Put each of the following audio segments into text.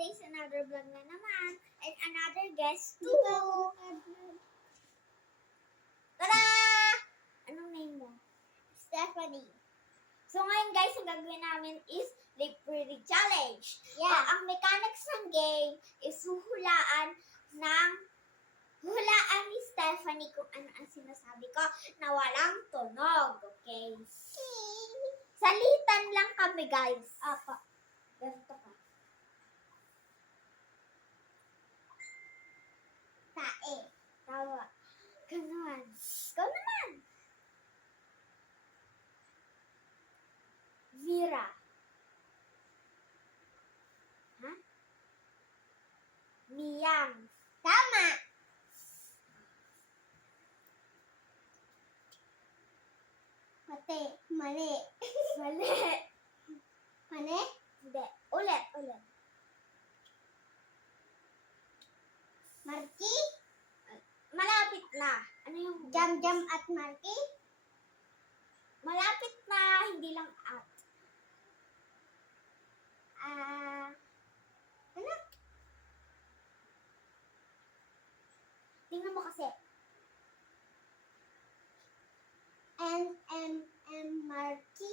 today's another vlog na naman. And another guest too. Tada! Anong name mo? Stephanie. So ngayon guys, ang gagawin namin is Live Pretty Challenge. Yeah. Ang mechanics ng game is huhulaan ni Stephanie kung ano ang sinasabi ko na walang tunog. Okay? Salitan lang kami guys. Apa. Ganito ka. Tae. Tawa. Ganon. Ikaw naman. Vera. Ha? Miyang. Tama. Mati. Mali. Mali. Mali? Hindi. Ulit. Marky? Malapit na. Ano yung... Jam-jam at Marky? Malapit na. Hindi lang at. Ano? Tingnan mo kasi. Marky?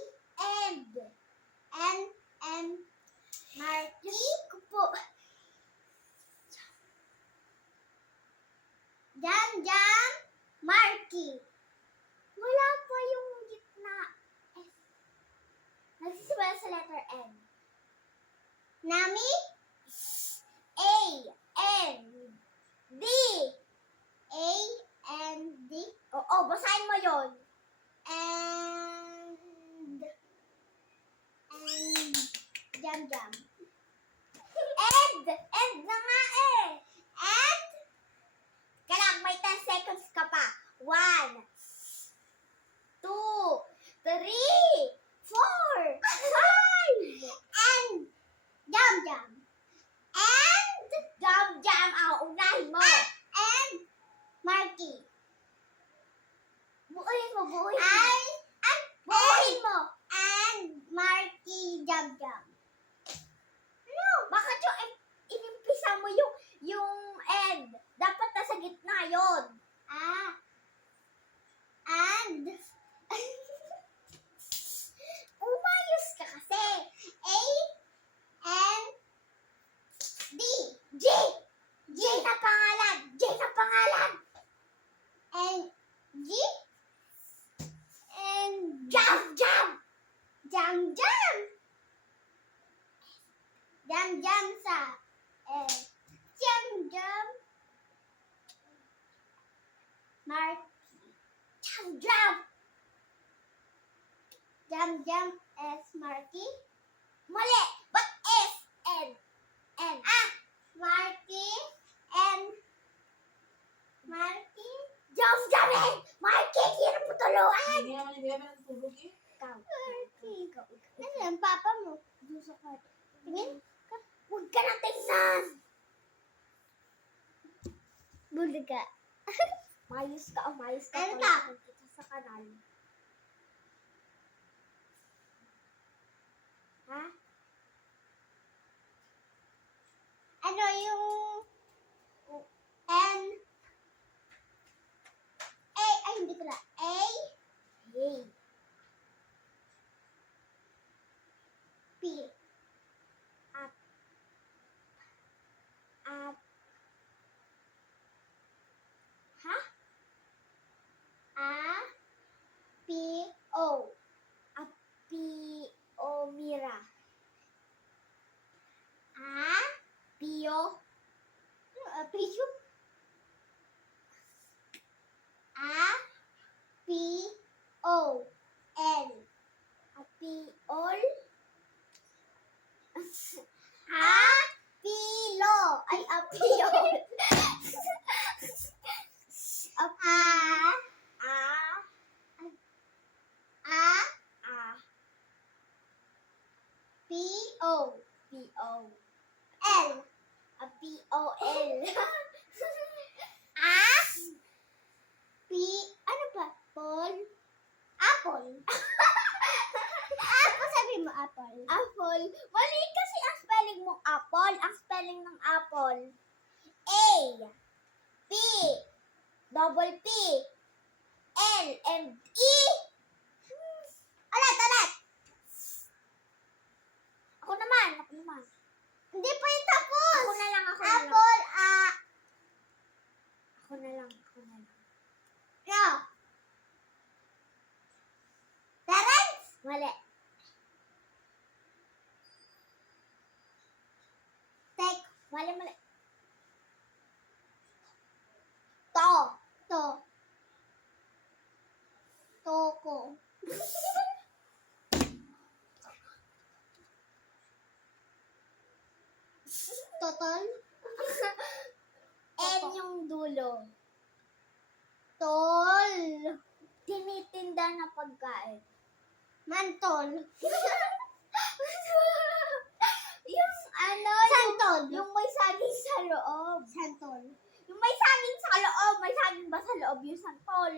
Marky ko po. Jam-jam Marky. Wala pa yung gitna. S. Nagsisimula sa letter N. Nami? A. N. D. A-N-D. Oo, basahin mo yon. And jam-jam. End na nga eh. And Kailangan may 10 seconds ka pa. 1, 2, 3, 4, 5. and jam-jam. And Jam. Unahin mo. and Marky. Buuhin mo. And Buuhin mo. Marky jam-jam. Bakit yung inimpisa mo yung end? Dapat nasa gitna yon. And Umayos ka kasi. A-N-D. J na pangalan. And G. And Jam. jam-jam. Jam-jam sa jam-jam Marky. Jam-jam as Marky. Mali. But S. N. Marky and Marky. Jam. Marky, hirap mo tuluan. Hindi naman natulog eh. Ikaw. Marky. Ano ang papa mo? Doon sa kwarto. Tingin? Huwag ka na tingnan. Buli ka. Mayos ka. Ano Wala ka? kang kita sa kanal. Ha? Ano yung N? Ay, hindi pala. Hey. P. At. Ha? P. O. P-O Mira. A. Pio. Pichu. P. O. L. Piol. Apilo. Ay, apiol. P. O. P-O. L. P-O-L. P. Ano ba? Paul? Apple. Apple, sabi mo apple. Apple. Mali kasi ang spelling spelling mong apple? Ang spelling ng apple. A, P, double P, L, and E. Ulit. Ako naman. Hindi pa yung tapos. Ako na lang. Apple, Ako na lang. no. Parents? Mali. Take. Mali. To. Toko. Totol. N yung dulo. Tol. Tinitinda na pagkain. Mantol. Yung Santol. yung may saging sa loob. Santol. Yung may saging sa loob. May saging ba sa loob yung santol?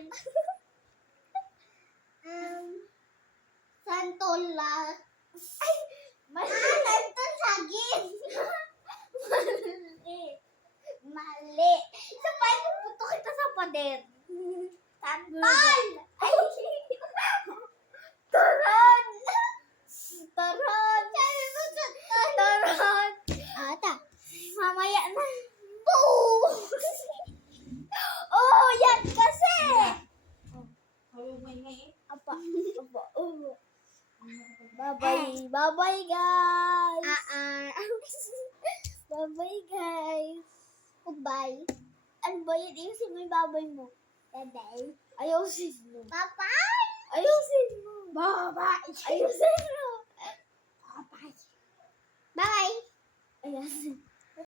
Santola. Mali. Santol saging. Mali. Isa pa yung puto kita sa pader. Santol! Ay! Turon! Sabi mo santol. Turon! Ata. Mamaya na. Boo! Oh, yan kasi! Apa. Oh. Bye-bye, guys! Bye-bye, guys! Goodbye. Ano ba yun? Ayusin mo yung babay mo. Bye-bye. Ayusin mo. Bye-bye. Ayusin mo. Bye-bye. Ayusin mo. Bye. Ayusin.